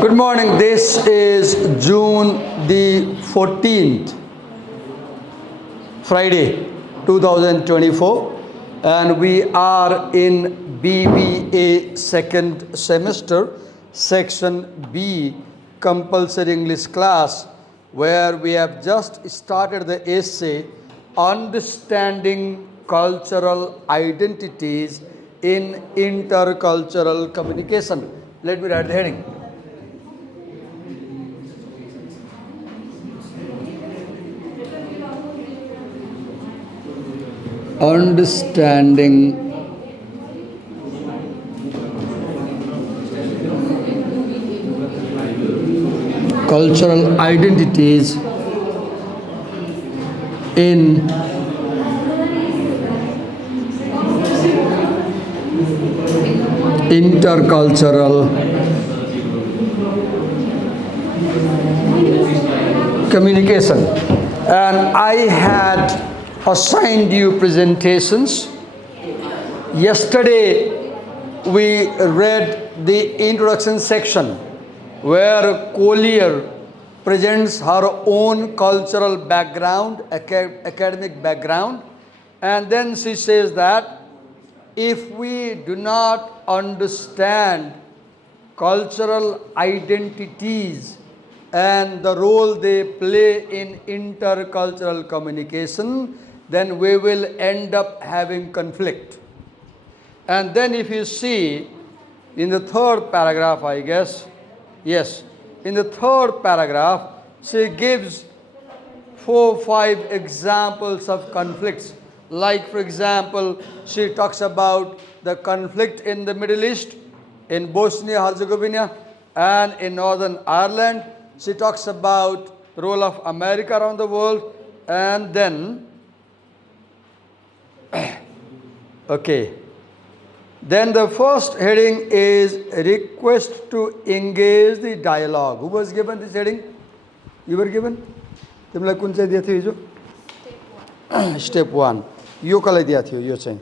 Good morning. This is June the 14th, Friday, 2024, and we are in BBA second semester, section B, compulsory English class, where we have just started the essay Understanding Cultural Identities in Intercultural Communication. Let me write the heading. Understanding cultural identities in intercultural communication. And I had assigned you presentations. Yesterday we read the introduction section where Collier presents her own cultural background, academic background, and then she says that if we do not understand cultural identities and the role they play in intercultural communication, then we will end up having conflict. And then if you see in the third paragraph, I guess, yes, in the third paragraph, she gives 4 or 5 examples of conflicts. Like, for example, she talks about the conflict in the Middle East, in Bosnia-Herzegovina, and in Northern Ireland. She talks about the role of America around the world, and then, okay. Then the first heading is request to engage the dialogue. Who was given this heading? You were given? तिमीलाई कुन चाहिँ दिएको थियो हिजो? Step 1. यो कसलाई दिएको थियो यो चाहिँ?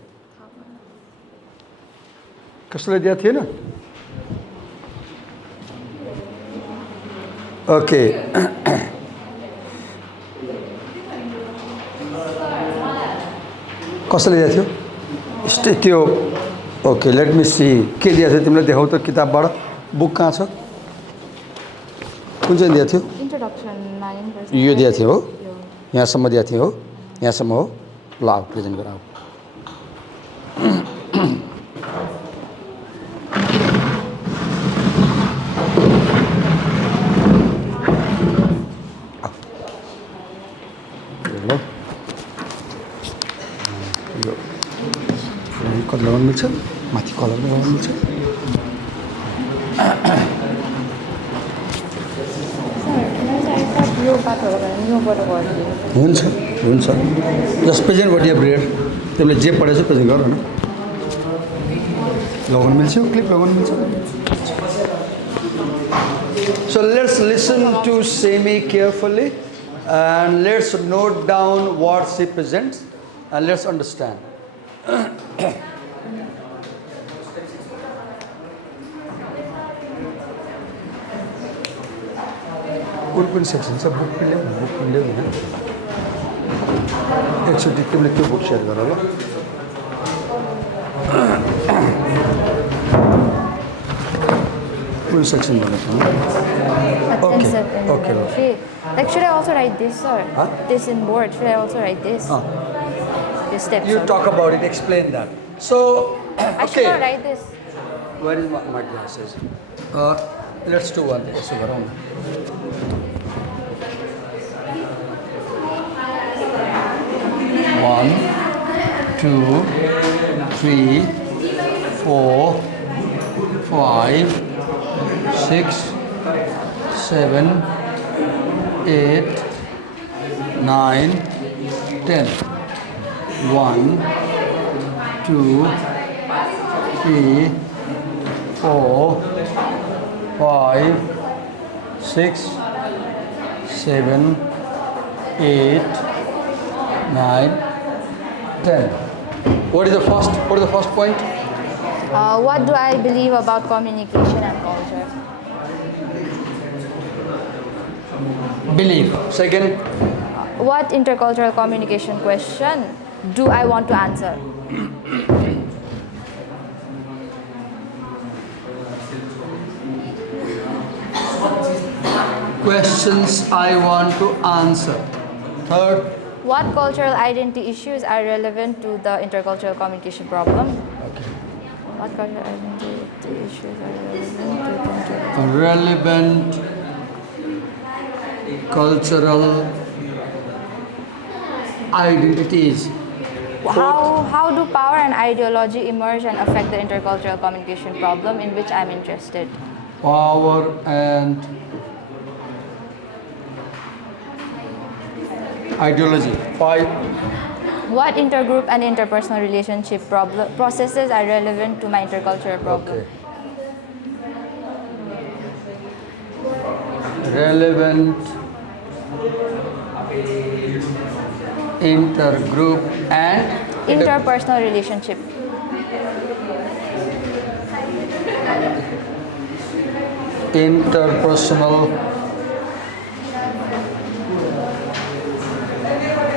कसलाई दिएको थिएन? Okay. कसले दिएको थियो? त्यो Okay, let me see. के दिएको थियो तिमीलाई देखाउ त किताबबाट? बुक कहाँ छ? कुन चाहिँ दिएको थियो? Introduction 9 verse. यो दिएको थियो हो? यहाँसम्म दिएको थियो हो? यहाँसम्म हो? ल आऊ प्रेजेन्ट गर आऊ. कलर लगाउनु मिल्छ? माथि कलर लगाउनु मिल्छ? हुन्छ हुन्छ जस्ट प्रेजेन्ट वाट यु रेड तिमीले जे पढेछ प्रेजेन्ट गर न लगाउनु मिल्छ क्लिप लगाउनु मिल्छ So let's listen to Semi carefully and let's note down what she presents and let's understand. कुन सेक्सन छ बुक ल्याउ हैन एकचोटि तिमीले त्यो बुक शेयर गर ल कुन सेक्सन भनेको Okay. Like, should I also write this, sir? Huh? This in board. Should I also write this? This step. You talk about it, explain that. So, I should not write this. Where is my glasses? Let's do one. So, one, 2, 3, 4, 5, 6, 7, 8, 9, 10. 1, 2, 3, 4, 5, 6, 7, 8, 9, 10. What is the first point? What do I believe about communication and culture? Belief. Second, What intercultural communication question do I want to answer? questions I want to answer. Third, What cultural identity issues are relevant to the intercultural communication problem? okay. What cultural identity issues are relevant to the intercultural? Relevant cultural identities. How do power and ideology emerge and affect the intercultural communication problem in which I'm interested? Power and ideology. 5. What intergroup and interpersonal relationship processes are relevant to my intercultural problem? Okay. Relevant intergroup and Interpersonal relationship. interpersonal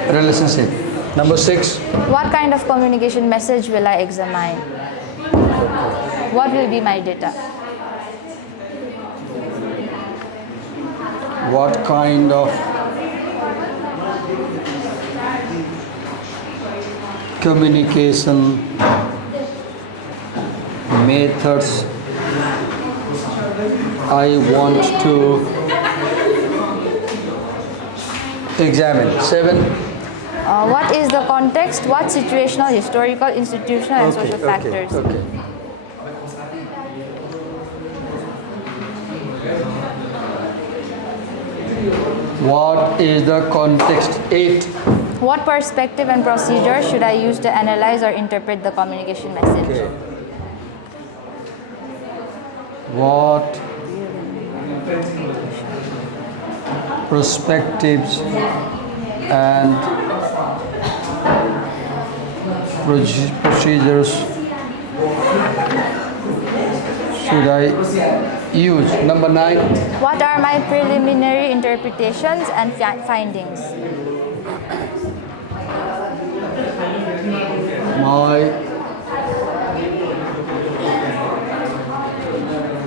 relationship. Number 6. What kind of communication message will I examine? What will be my data? What kind of communication methods I want to examine. 7. What is the context? What situational, historical, institutional, and social factors? Okay. What is the context? 8. What perspective and procedure should I use to analyze or interpret the communication message? Okay. What perspectives and procedures should I use? Number 9. What are my preliminary interpretations and findings? My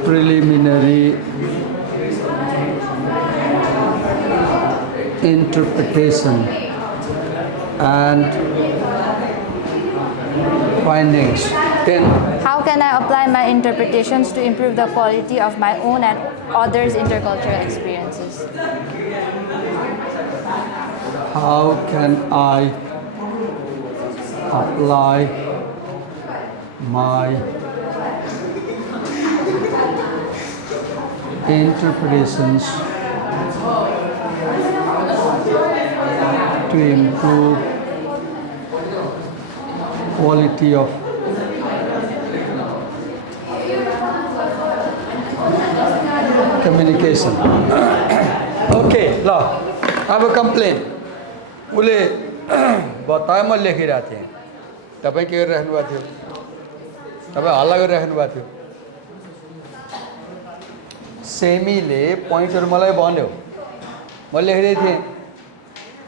preliminary interpretation and findings. 10. How can I apply my interpretations to improve the quality of my own and others' intercultural experiences? How can I apply my interpretations to improve quality of communication? Okay, now I have a complaint. उसले बताए म लेखिरहेको थिएँ, तपाईँ के गरिराख्नु भएको थियो? तपाईँ हल्ला गरिराख्नु भएको थियो। सेमीले पोइन्टहरू मलाई भन्यो, म लेखिरहेको थिएँ।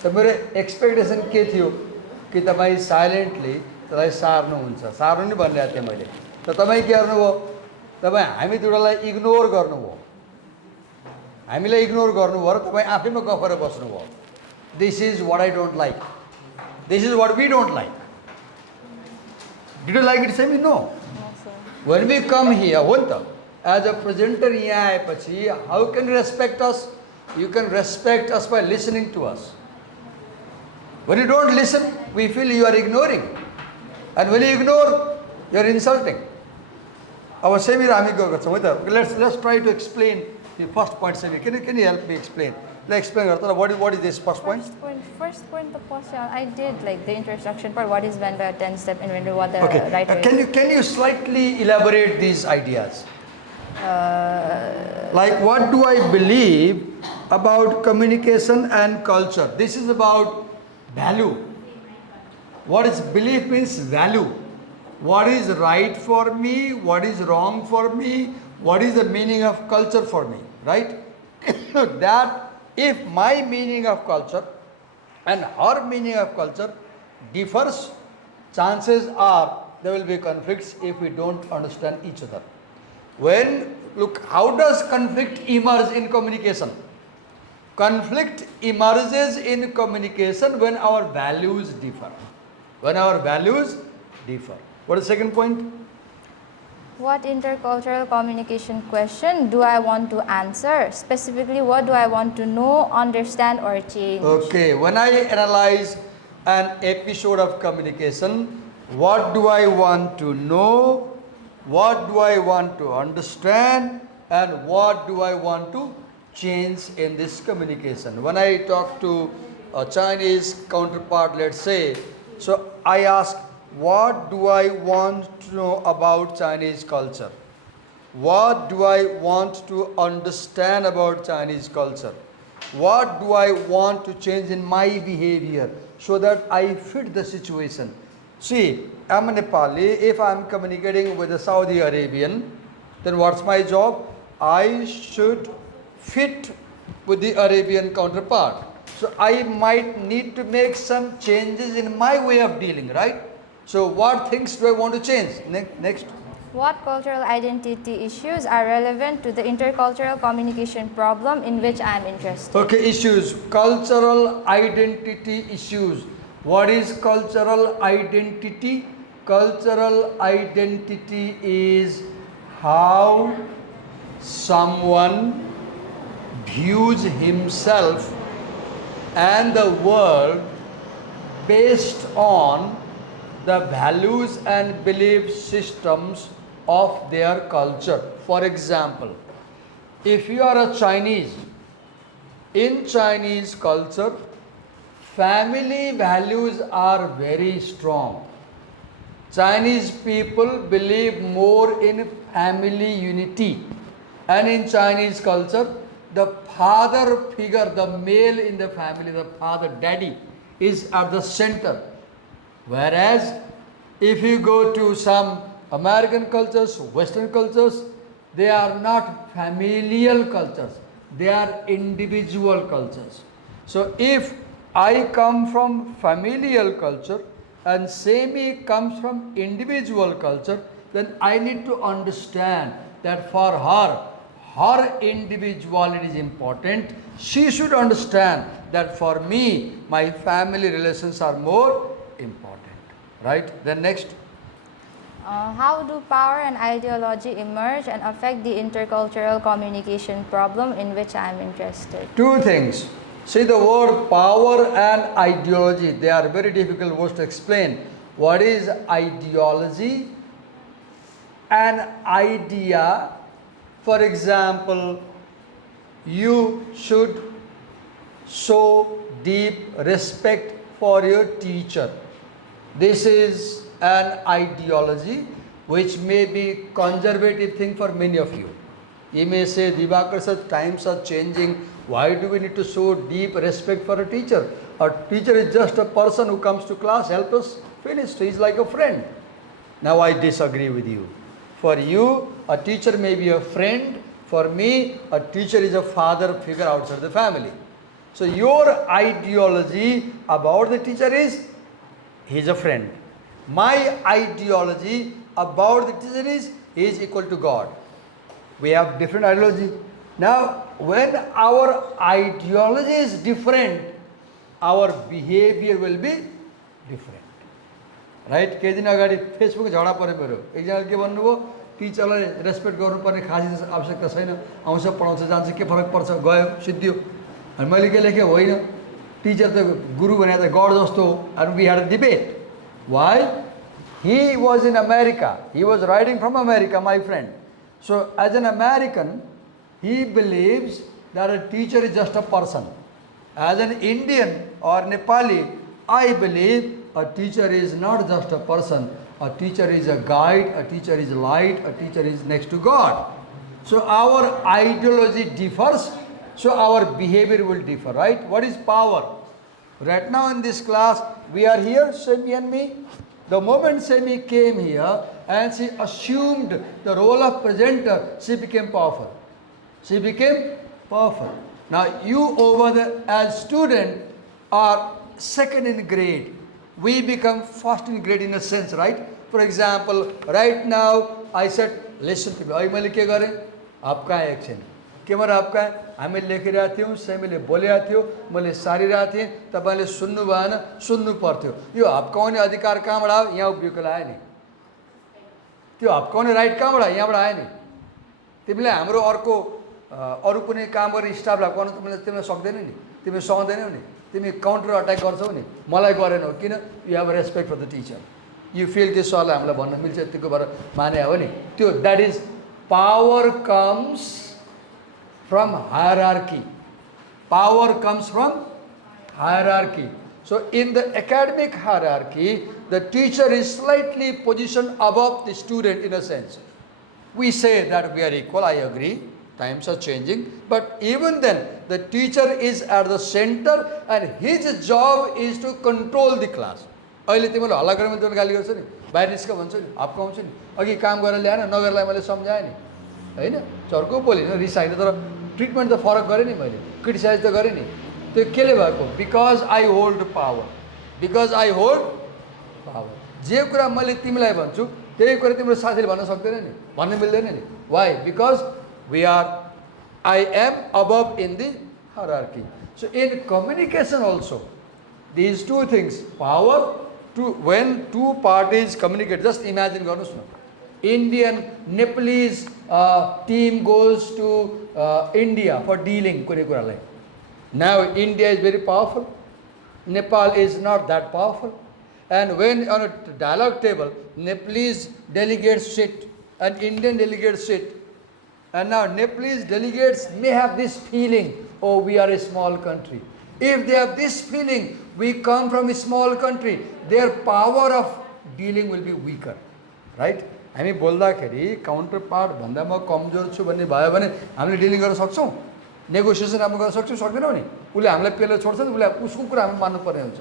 त मेरो एक्सपेक्टेसन के थियो कि तपाईँ साइलेन्टली त्यसलाई सार्नुहुन्छ, सार्नु नि भनिरहेको थिएँ मैले। त तपाईँ के गर्नुभयो? तपाईँ हामी दुईटालाई इग्नोर गर्नुभयो, हामीलाई इग्नोर गर्नुभयो र तपाईँ आफैमा गफेर बस्नुभयो। This is what I don't like. This is what we don't like. Did you like it, Semi? No. When we come here, as a presenter here, how can you respect us? You can respect us by listening to us. When you don't listen, we feel you are ignoring. And when you ignore, you are insulting. Our Semi Rami let's try to explain the first point, Semi. Can you help me explain? Let's explain what is this first point? First point, the question I did like the introduction part. What is meant by a 10-step inventory? What the Okay. writer is. Can you slightly elaborate these ideas? Like what do I believe about communication and culture? This is about value. What is belief means value. what is right for me, what is wrong for me, what is the meaning of culture for me, right? That if my meaning of culture and her meaning of culture differs, chances are there will be conflicts if we don't understand each other. When, look, how does conflict emerge in communication? Conflict emerges in communication when our values differ. When our values differ. What is the second point? What intercultural communication question do I want to answer? Specifically, what do I want to know, understand, or change? Okay, when I analyze an episode of communication, what do I want to know? What do I want to understand? And what do I want to change in this communication? When I talk to a Chinese counterpart, let's say, so I ask, what do I want to know about Chinese culture? What do I want to understand about Chinese culture? What do I want to change in my behavior so that I fit the situation? See, I'm a Nepali. If I'm communicating with a Saudi Arabian, then what's my job? I should fit with the Arabian counterpart. So I might need to make some changes in my way of dealing, right? So what things do I want to change? Next. What cultural identity issues are relevant to the intercultural communication problem in which I am interested? Okay, issues. Cultural identity issues. What is cultural identity? Cultural identity is how someone views himself and the world based on the values and belief systems of their culture. For example, if you are a Chinese, in Chinese culture, family values are very strong. Chinese people believe more in family unity. And in Chinese culture, the father figure, the male in the family, the father, daddy, is at the center. Whereas, if you go to some American cultures, Western cultures, they are not familial cultures, they are individual cultures. So, if I come from familial culture and Semi comes from individual culture, then I need to understand that for her, her individuality is important. She should understand that for me, my family relations are more important. Right? Then next. How do power and ideology emerge and affect the intercultural communication problem in which I am interested? Two things. See, the word power and ideology, they are very difficult words to explain. What is ideology? An idea, for example, you should show deep respect for your teacher. This is an ideology which may be conservative thing for many of you. You may say, Divakar sir, times are changing. Why do we need to show deep respect for a teacher? A teacher is just a person who comes to class, help us, finished. He is like a friend. Now I disagree with you. For you, a teacher may be a friend. For me, a teacher is a father figure outside the family. So your ideology about the teacher is, he is a friend. My ideology about the teacher is, he is equal to God. We have different ideology. Now, when our ideology is different, our behavior will be different. Right? केही दिन अगाडि Facebook झगडा पऱ्यो मेरो एकजनाले के भन्नुभयो टिचरलाई respect गर्नुपर्ने खासै आवश्यकता छैन आउँछ पढाउँछ जान्छ के फरक पर्छ गयो सिद्धियो अनि मैले के लेखेँ होइन टिचर त गुरु भने त गड जस्तो हो and we had a debate. Why? He was in America. He was writing from America, my friend. So as an American, he believes that a teacher is just a person. As an Indian or Nepali, I believe a teacher is not just a person. A teacher is a guide, a teacher is light, a teacher is next to God. So our ideology differs, so our behavior will differ, right? What is power? Right now in this class, we are here, Semi and me. The moment Semi came here and she assumed the role of presenter, she became powerful. She became powerful. Now you over the as student are second in grade. We become first in grade in a sense, right? For example, right now I said, listen to me. I मैले के गरेँ? आपका action. के मर आपका? हामी लेखिरहेको थियौँ, सेमीले बोलेको थियो, मैले सारिरहेको थिएँ, तपाईँले सुन्नु भएन, सुन्नु पर्थ्यो. यो हप्काउने अधिकार कहाँबाट आयो? यहाँ उभिएको आयो नि. त्यो हप्काउने राइट कहाँबाट आयो? यहाँबाट आयो नि. तिमीले हाम्रो अर्को अरू कुनै काम गर्ने स्टाफलाई गर्नु तिमीले सक्दैन नि, तिमी सक्दैनौ नि, तिमी काउन्टर अट्याक गर्छौ नि, मलाई गरेनौ किन? You have respect for the Stitcher. You feel त्यो सरलाई हामीलाई भन्न मिल्छ यतिको भएर माने हो नि. त्यो that is power comes from hierarchy. Power comes from hierarchy. So in the academic hierarchy, the teacher is slightly positioned above the student in a sense. We say that we are equal, I agree, times are changing, but even then, the teacher is at the center and his job is to control the class. अहिले तिमीले हल्ला गरेर मैले गाली गर्छु नि, बाहिर निस्क भन्छु नि, आपको आउँछु नि, अघि काम गरेर ल्याएन, नगरलाई मैले सम्झाएँ नि, हैन? चर्को बोलिन, रिसाइन तर ट्रिटमेन्ट त फरक गरेँ नि मैले, क्रिटिसाइज त गरेँ नि. त्यो केले भएको? Because I hold power. Because I hold power. जे कुरा मैले तिमीलाई भन्छु त्यही कुरा तिम्रो साथीले भन्न सक्दैन नि, भन्न मिल्दैन नि. Why? Because we are, I am above in the hierarchy. So in communication also these two things, power, to when two parties communicate, just imagine गर्नुस् न, Indian Nepalese team goes to India for dealing कुनै कुरालाई. Now India is very powerful, Nepal is not that powerful, and when on a dialogue table Nepalese delegates sit and Indian delegates sit, and now Nepalese delegates may have this feeling, oh, we are a small country. If they have this feeling, we come from a small country, their power of dealing will be weaker, right? हामी बोल्दाखेरि counter part भन्दा म कमजोर छु भन्ने भयो भने हामीले dealing गर्न सक्छौँ, नेगोसिएसन राम्रो गर्न सक्छौँ, सक्दैनौँ नि. उसले हामीलाई पेलेर छोड्छ नि, उसले उसको कुरा हामी मान्नुपर्ने हुन्छ.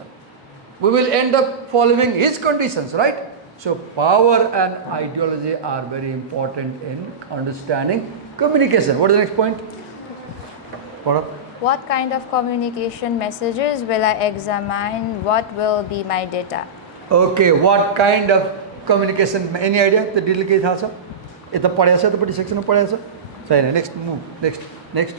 We will end up following his conditions, right? So power and ideology are very important in understanding communication. What is the next point? What kind of communication messages will I examine? What will be my data? Okay, what kind of communication? Any idea? The deal के था सब? ये तो पढ़ा था तो बड़ी section में पढ़ा था. सही है. Next move. Next.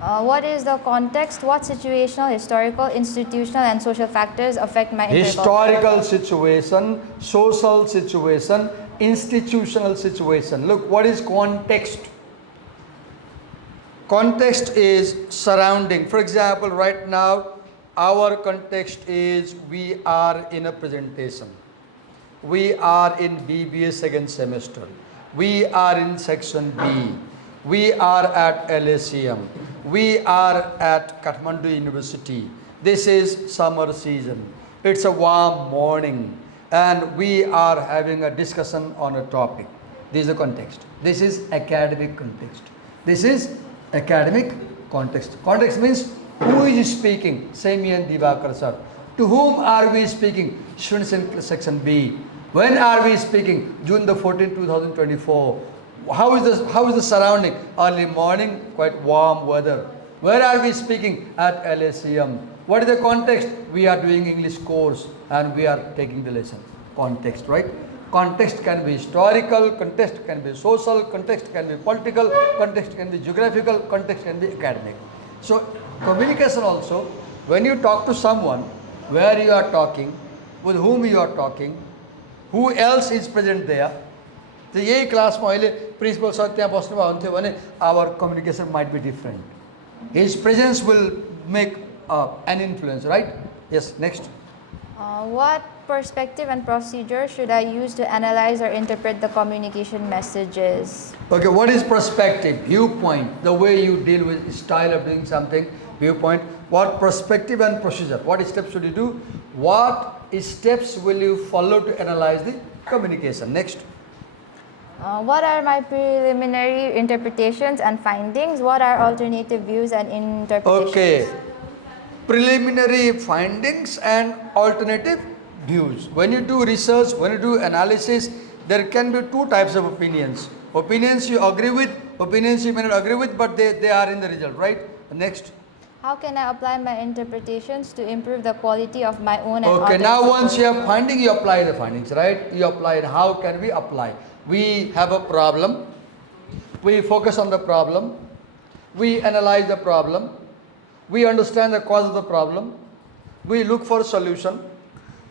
What is the context? What situational, historical, institutional, and social factors affect my historical situation, social situation, institutional situation. Look, what is context? Context is surrounding. For example, right now, our context is we are in a presentation. We are in BBA second semester. We are in section B. We are at LACM. We are at Kathmandu University. This is summer season. It's a warm morning and we are having a discussion on a topic. This is the context. This is academic context. This is academic context. Context means who is speaking? Semi and Divakar sir. To whom are we speaking? Students in section B. When are we speaking? June the 14th, 2024. How is the surrounding? Early morning, quite warm weather. Where are we speaking? At LACM. What is the context? We are doing English course and we are taking the lesson. Context, right? Context can be historical, context can be social, context can be political, context can be geographical, context can be academic. So communication also, when you talk to someone, where you are talking, with whom you are talking, who else is present there. So यही क्लासमा अहिले principal sir त्यहाँ बस्नुभयो हुन्थ्यो भने our communication might be different. His presence will make an influence, right? Yes, next. What perspective and procedure should I use to analyze or interpret the communication messages? Okay, what is perspective? Viewpoint, the way you deal with style of doing something, viewpoint. What perspective and procedure? What steps should you do? What steps will you follow to analyze the communication? Next. What are my preliminary interpretations and findings? What are alternative views and interpretations? Okay. Preliminary findings and alternative views. When you do research, when you do analysis, there can be two types of opinions. Opinions you agree with, opinions you may not agree with, but they are in the result, right? Next. How can I apply my interpretations to improve the quality of my own and Okay, others' now once you work? have finding, you apply the findings, right? You apply it. How can we apply? We have a problem. We focus on the problem. We analyze the problem. We understand the cause of the problem. We look for a solution.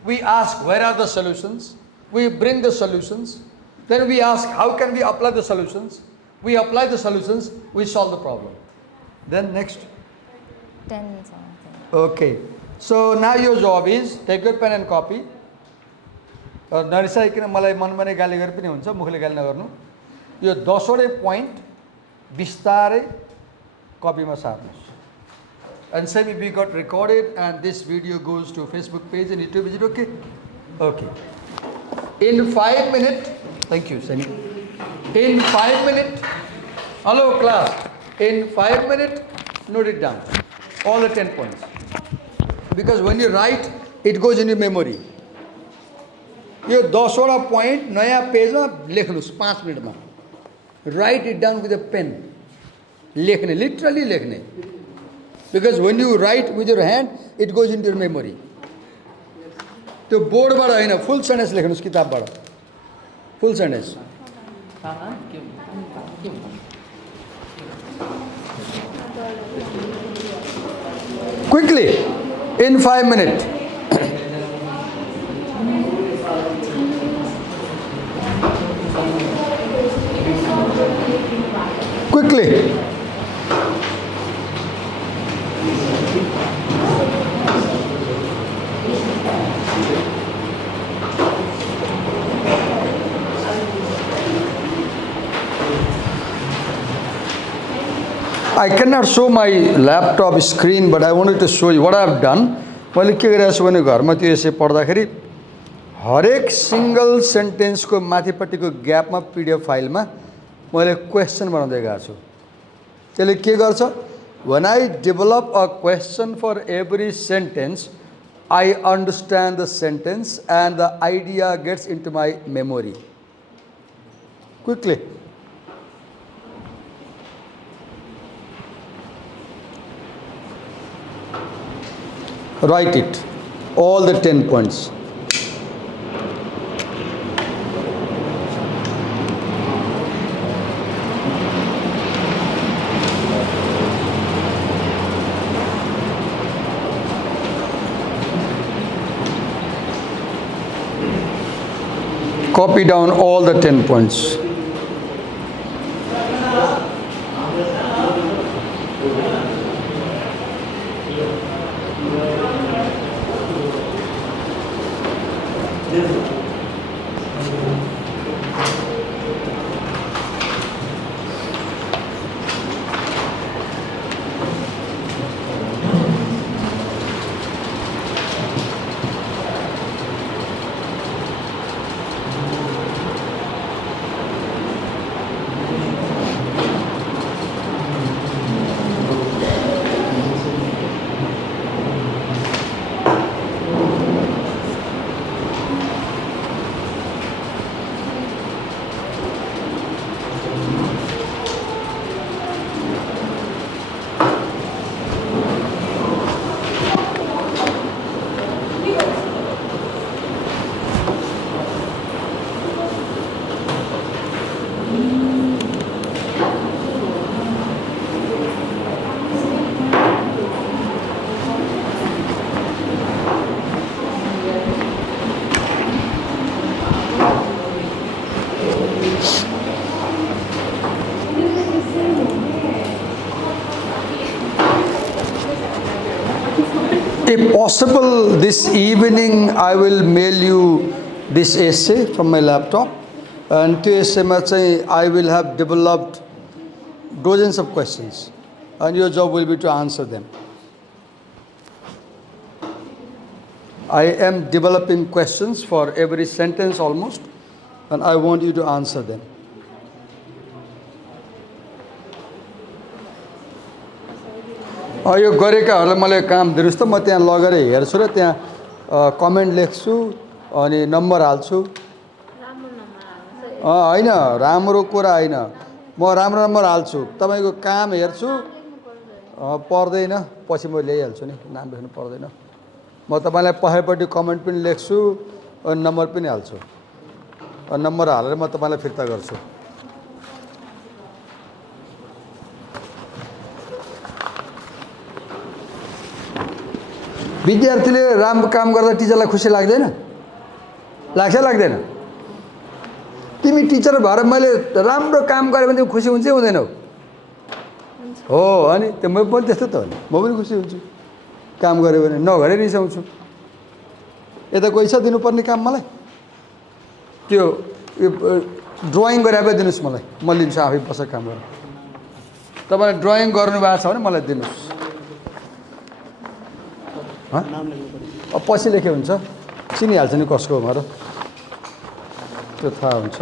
We ask where are the solutions. We bring the solutions. Then we ask how can we apply the solutions. We apply the solutions. We solve the problem. Then next. 10 something. Okay. So now your job is take your pen and copy. नरिसाइकन मलाई मनमा नै गाली गरे पनि हुन्छ, मुखले गाली नगर्नु. यो 10 वटै पोइन्ट बिस्तारै कपीमा सार्नुहोस्. And Sami, we got recorded and this video goes to Facebook page and YouTube. Is it okay? Okay. In 5 minutes, thank you, Sami. In 5 minutes, hello class. In 5 minutes, note it down. All the 10 points. Because when you write, it goes in your memory. यो 10 वटा point नयाँ पेजमा लेख्नुस् 5 मिनेटमा. Write it down with a pen. लेख्ने, literally लेख्ने. Because when you write with your hand, it goes into your memory. त्यो बोर्डबाट हैन, full sentence लेख्नुस् किताबबाट. Full sentence. Quickly, in 5 minutes. Quickly. I cannot show my laptop screen, but I wanted to show you what I have done. मैले के गरिरहेको छु भने घरमा त्यो यसै पढ्दाखेरि हरेक सिंगल सेन्टेन्सको माथिपट्टिको ग्यापमा पीडीएफ फाइलमा मैले क्वेशन बनाउँदै गएको छु. त्यसले के गर्छ? When I develop a question for every sentence, I understand the sentence and the idea gets into my memory. Quickly. Write it, all the 10 points. Copy down all the 10 points. If possible, this evening I will mail you this essay from my laptop, and to essay I will have developed dozens of questions, and your job will be to answer them. I am developing questions for every sentence almost, and I want you to answer them. यो गरेकाहरूलाई मलाई काम दिनुहोस् त, म त्यहाँ लगेर हेर्छु र त्यहाँ comment लेख्छु, अनि नम्बर हाल्छु होइन राम्रो कुरा होइन म राम्रो नम्बर हाल्छु तपाईँको काम हेर्छु पर्दैन पछि म ल्याइहाल्छु नि नाम लेख्नु पर्दैन म तपाईँलाई पछाडिपट्टि कमेन्ट पनि लेख्छु अनि नम्बर पनि हाल्छु अनि नम्बर हालेर म तपाईँलाई फिर्ता गर्छु विद्यार्थीले राम्रो काम गर्दा टिचरलाई खुसी लाग्दैन लाग्छ लाग्दैन तिमी टिचर भएर मैले राम्रो काम गरेँ भने तिमी खुसी हुन्छ हुँदैनौ हो अनि त्यो म पनि त्यस्तो त हो नि म पनि खुसी हुन्छु काम गऱ्यो भने नगरे रिसाउँछु यता कोही छ दिनुपर्ने काम मलाई त्यो ड्रइङ गरे भए दिनुहोस् मलाई म लिन्छु आफै बसेर काम गरेर तपाईँले ड्रइङ गर्नुभएको छ भने मलाई दिनुहोस् अब पछि लेखे हुन्छ चिनिहाल्छ नि कसको हो र त्यो थाहा हुन्छ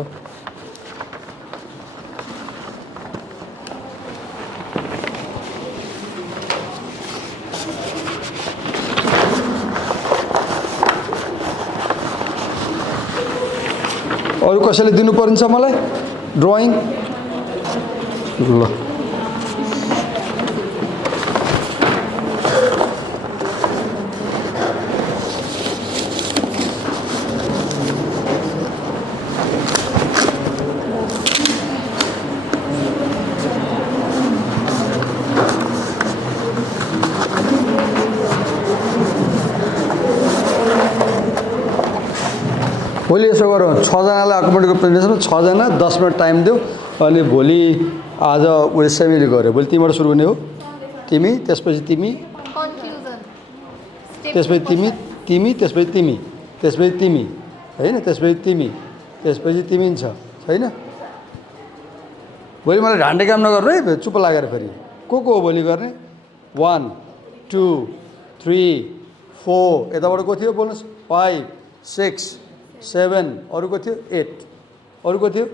अरू कसैले दिनुपर्ने छ मलाई ड्रइङ ल भोलि यसो गरौँ 6 जनालाई अकोमोडेटको प्रेजेन्टेसन 6 जना 10 मिनट टाइम देऊ अनि भोलि आज उयो सेमिनार गऱ्यो भोलि तिमीबाट सुरु हुने हो तिमी त्यसपछि तिमी त्यसपछि तिमी तिमी त्यसपछि तिमी त्यसपछि तिमी हैन त्यसपछि तिमी त्यसपछि तिमी छ छैन भोलि मलाई ढान्डे काम नगर्नु है चुप लागेर फेरि को हो भोलि गर्ने 1 2 3 4 यताबाट को थियो बोल्नुहोस् 5 6 7 अरूको थियो 8 अरूको थियो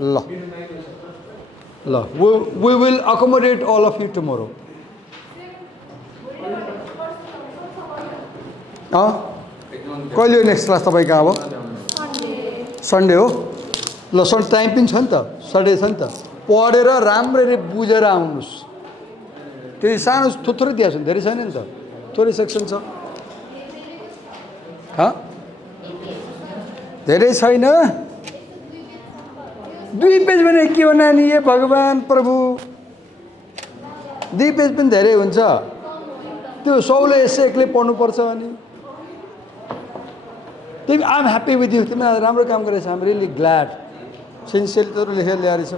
ल ल we will accommodate all of you tomorrow कहिले नेक्स्ट क्लास तपाईँको अब सन्डे हो ल सन्डे टाइम पनि छ नि त सन्डे छ नि त पढेर राम्ररी बुझेर आउनुहोस् त्यही सानो थोरै दिएको छ नि धेरै छैन नि त थोरै सेक्सन छ धेरै छैन 2 पेज भने के हो नानी हे भगवान् प्रभु 2 पेज पनि धेरै हुन्छ त्यो सबले यसै एक्लै पढ्नुपर्छ अनि तिमी आइ एम ह्याप्पी विथ यु तिमी राम्रो काम गरेछ आइ एम रियली ग्ल्याड सिन्सियरली तर लेखेर ल्याएर छ